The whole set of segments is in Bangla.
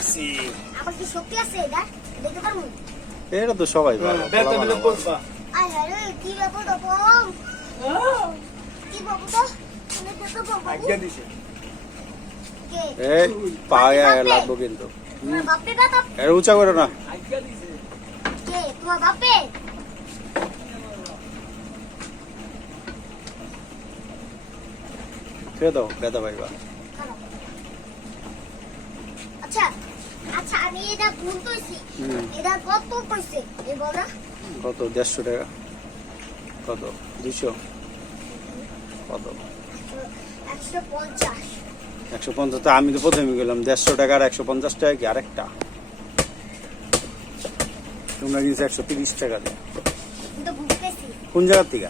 দিছি। আমার কি শক্তি আছে এটা? দেখতে পারব? এটা তো সবাই পারে বেতন দিলে করবা আয় হ্যাঁ রে কি ব্যাপার তো কম কি বাবু তো? তুমি কত বাবু আজ্ঞা দিছে। কে? এই পায়ে লাগবো কিন্তু। বাপে বা তো? এটা উঁচা করে না। আজ্ঞা দিছে। কে? তোমার বাপে? ফেলে দাও ব্যথা পাইবা আচ্ছা আচ্ছা আমি এটা ভুল কইছি। এটা কত কইছে? এই বলা। কত? দেড়শো টাকা। কত? দুশো কত? একশো পঞ্চাশ। একশো পঞ্চাশ। আমি তো প্রথমে গেলাম দেড়শো টাকা আর একশো পঞ্চাশ টাকা কি আরেকটা? তোমরা কিনছো একশো তিরিশ টাকা দিয়ে। কিন্তু কোন জায়গার থেকে?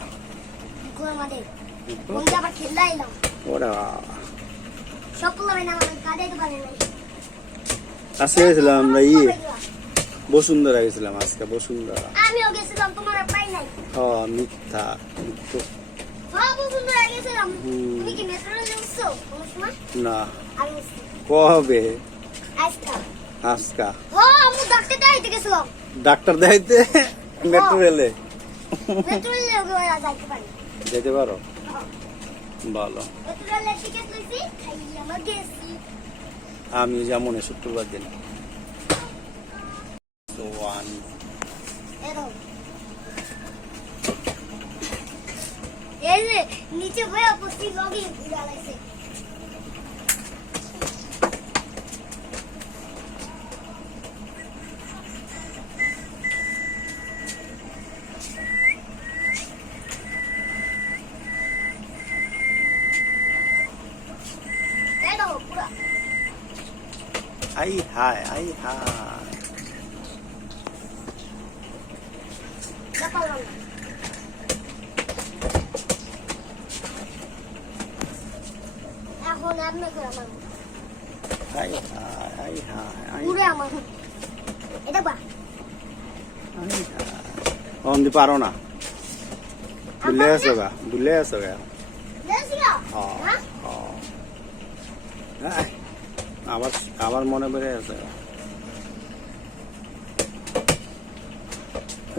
ওরা। সব হবে না আমাদের কাজে তো পারে নাই আজকে গেছিলাম আমরা ইয়ে বসুন্ধরা গেছিলাম আজকে বসুন্ধরা। আমিও গেছিলাম তোমার পাই নাই। হ মিথ্যা মিথ্যু। সব সুন্দর গেছিলাম। হুম। তুমি কি মেট্রো রেলে উঠছো? কোনো সময়? না। কবে? আজকা। আমি ডাক্তার দেখাইতে? মেট্রো রেলে? যেতে পারো। ভালো। আমি যেমন শুক্রবার দিন। নিচে বয়ে উপস্থিত লগে ঘুরা লাগছে আই হাই আই আমার আই হাই আই হাই আই আমার এটা বা হাই অন্দি পারো না বুলে আছো গা বুলে আছো গা হ্যাঁ হ্যাঁ হ্যাঁ আবার আবার মনে পড়ে আছে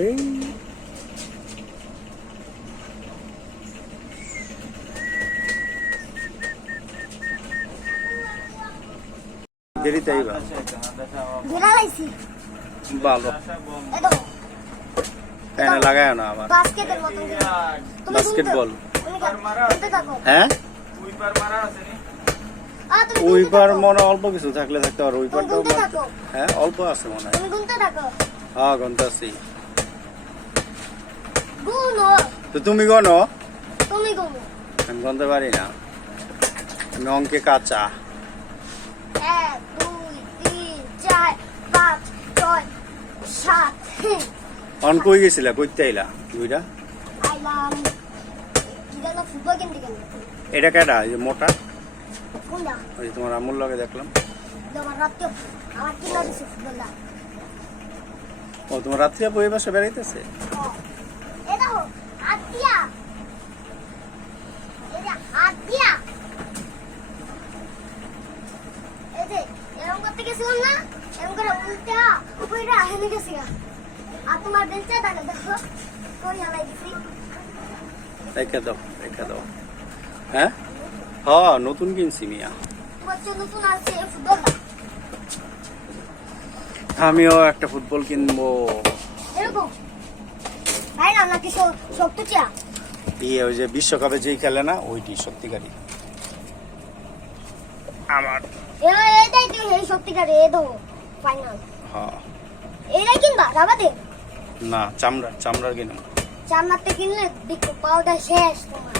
এই। লাইছি। ভালো। এটা লাগায় না আবার। বাস্কেটবল। হ্যাঁ? আছে ঘুরতে থাকো। মনে অল্প কিছু থাকলে থাকতে পারো উইপারটাও গুনতে হ্যাঁ অল্প আছে মনে হয়। গুনতে হ্যাঁ গুনো তো তুমি গনো আমি গনতে পারি না। আমি অঙ্কে কাঁচা। অন কই গেছিলা? কইতে আইলা দুইটা? এটা কেডা? মোটা? ওই তোমার আমুল লগে দেখলাম। ও তোমার রাত্রে বই বাসা বেড়াইতেছে? দেখো দাও রেখে দাও। হ্যাঁ? হ নতুন কিনছি মিয়া। আমিও একটা ফুটবল কিনবো। ইয়ে ওই যে বিশ্বকাপে যেই খেলে না ওইটি সত্যিকারই। আমার। হ্যাঁ। কিনবা না চামড়া চামড়ার কিনুম চামড়াতে কিনলে দেখো পাউডার শেষ তোমার।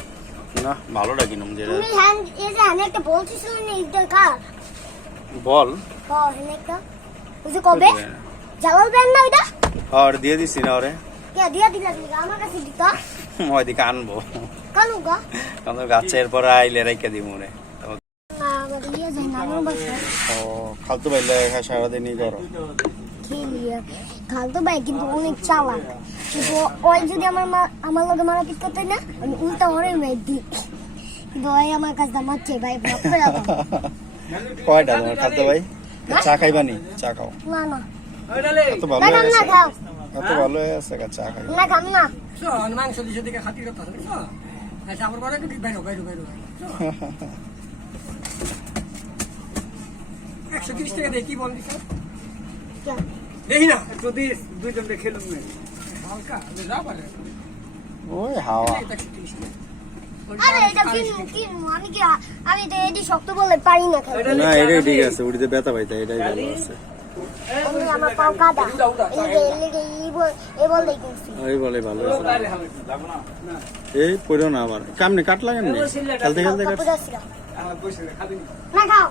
না ভালোটা কিনুম যেটা তুমি হ্যান্ড এই যে হ্যান্ড একটা বলছিস না বল? হ হ্যান্ড একটা। ওই যে। কবে জালাল ব্যান না ওইটা? আর দিয়ে দিছি না ওরে। কে দিয়া দিলা দিলা আমার কাছে দিতা? ওইদিকে আনব। কালু গা। কারণ গাছের পরে আইলে না আমার বাসা ও খালতো বাইলে সারাদিনই করো। খালতো ভাই কিন্তু অনেক চালাক। কিন্তু ওই যদি আমার মা আমার লগে মারাপিট করতে না আমি উল্টা ওরে মেয়ে দিই কিন্তু ওই আমার কাছে মারছে ভাই কয়টা তোমার খালতো ভাই? চা খাইবানি চা খাও। না না। এত ভালো না হয়ে না খাও। এত ভালো হয়ে গা, চা খাই না খাম না। শোন মাংস দিছে দিকে খাতির কথা শুনছো আচ্ছা আমার ঘরে একটু বাইরো বাইরো বাইরো একশো তিরিশ টাকা দিয়ে কি বল দিছে? দেখি না যদি দুইজনকে খেলুন না। হালকা যা পারে। ওই হাওয়া। একশো তিরিশ টাকা আরে এটা কিনবো কিনবো। আমি তো এটি শক্ত বলে পারি না না এটাই ঠিক আছে উড়িতে ব্যথা পাইতে এটাই ভালো আছে। আমার পাও কাদা। এই বল ভালো না। এই পড়ো না আবার। কামনে কাট লাগেন খেলতে খেলতে কাট না। খাও।